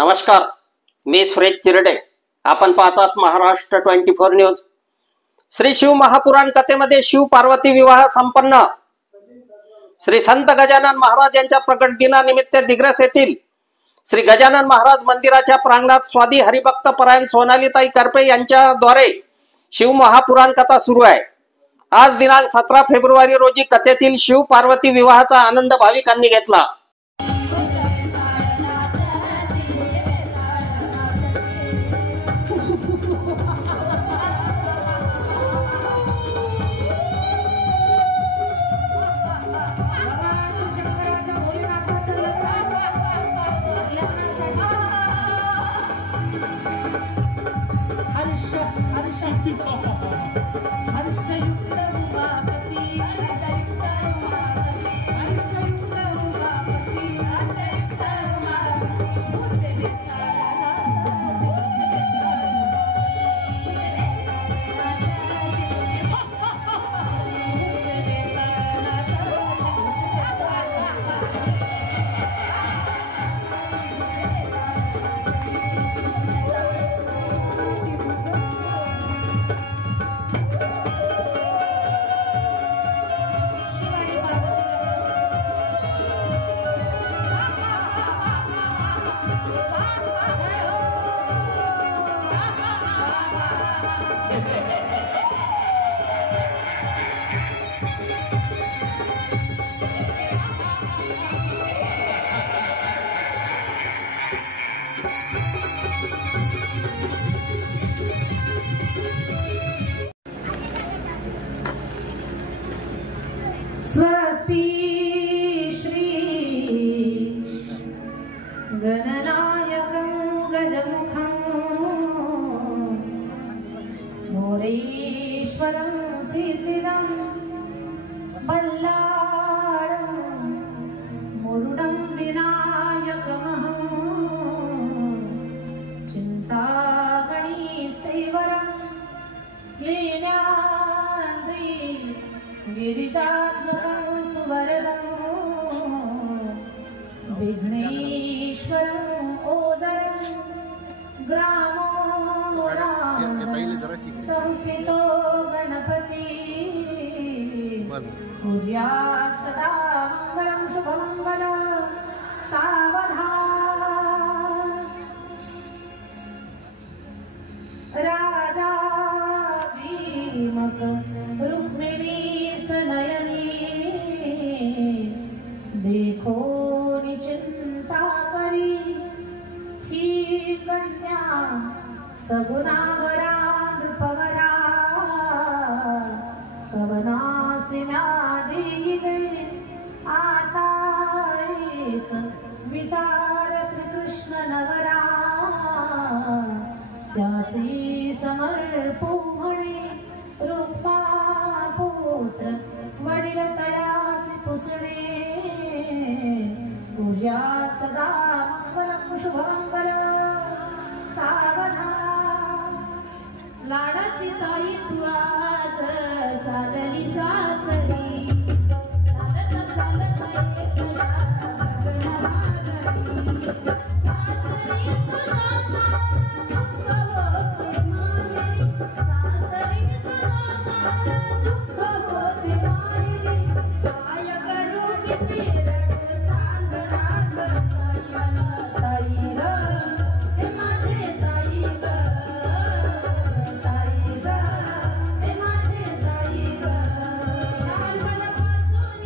नमस्कार, मी सुरेश चिरडे. आपण पाहतात महाराष्ट्र 24 न्यूज. श्री शिव महापुराण कथेमध्ये शिव पार्वती विवाह संपन्न. श्री संत गजानन महाराज यांच्या प्रकट दिनानिमित्त दिग्रस येथील श्री गजानन महाराज मंदिराच्या प्रांगणात स्वादी हरिभक्त परायण सोनालीताई करपे यांच्या द्वारे शिव महापुराण कथा सुरू आहे. आज दिनांक 17 फेब्रुवारी रोजी कथेतील शिव पार्वती विवाहाचा आनंद भाविकांनी घेतला. स्वस्ति श्री गणनायकं गजमुखं मोरेश्वरं सिद्धिदं बल्लाळं मुरुडं विनायकमहं चिन्तागणीस्तेवरं लीलान्द्री गिरिजात्मकं सुवरदं विघ्नेश्वरं ओजरं ग्रामो संस्थितो गणपति कुर्यात् सदा मङ्गलं शुभमङ्गलं सावधान. राजा भीमक रुक्मिणी नयनी देखो निचिंता करी ही कन्या सगुणावरा नृपवरा कवनासी म्यादी दे आता एक विचार श्री कृष्ण नवरा त्यासी समर्पू म्हणे रूपा पुत्र वडील तयासी पुसणे पूजा सदा मंगलम शुभमंगल सावधान. लाडाची ताई तू आज चालली सासरी चालत चालत एकला गगन मागरी सासरी तुझा दुःख होते माहेरी सासरी तुझा दुःख होते माहेरी काय करू किती रडू सांग ना ग ताई ग हे माझे ताई ग ताई ग हे माझे ताई ग लहानपणापासून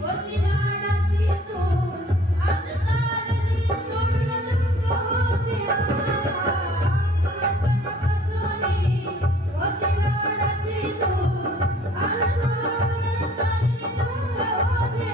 होती लाडाची तू आज चालली सोडून दुःख होते लहानपणापासून होती लाडाची तू आज सोडून चालली दुःख होते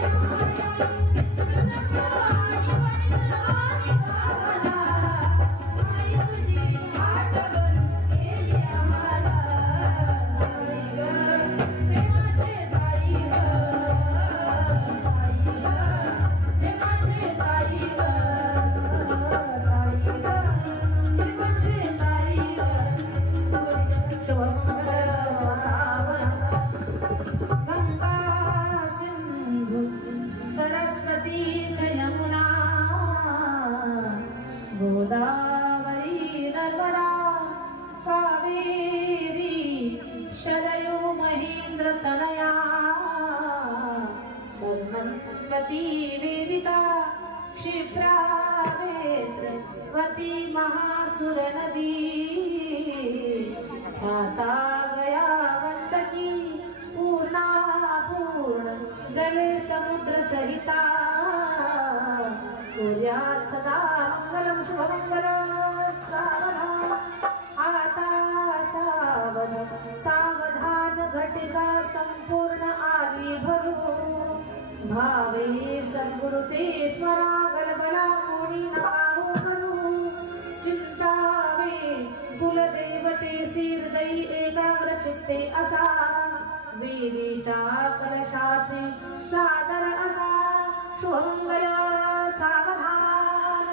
सरस्वती वेदिका क्षिप्रावेत्रवती महासुर नदी ख्याता गया गंडकी पूर्णा पूर्ण जले समुद्र सहिता सूर्यात सदा मंगलम शुभमंगल सावधान आता सावधान घटिका संपूर्ण आली भरू भावे सद्गुरुते स्मरा गलबला कोणी नकाहो करू चिंतावे कुलदैवते हृदयी एकाग्र चित्ते असा वेदीच्या कलशाशी सादर असा शुभमंगल सावधान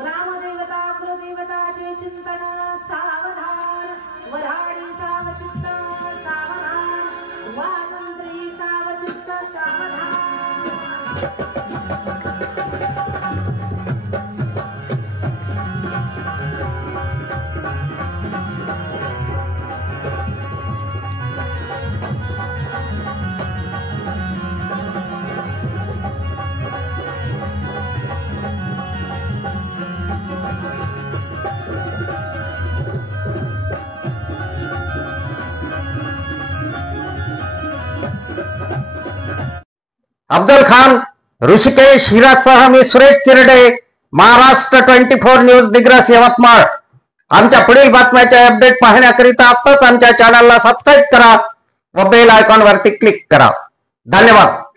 ग्रामदेवता कुलदेवताचे चिंतन सावधान वराडी सावचित्त सावधान वाजंत्री सावचित्त सावधान अफजल खान, ऋषिकेश हिरासह मी सुरेश चिरडे, महाराष्ट्र 24 न्यूज दिग्रस यवतमाळ। आमच्या पुढील बातम्याचे अपडेट पाहण्याकरिता आत्ताच आमच्या चॅनलला सबस्क्राईब करा व बेल आयकॉन वरती क्लिक करा। धन्यवाद।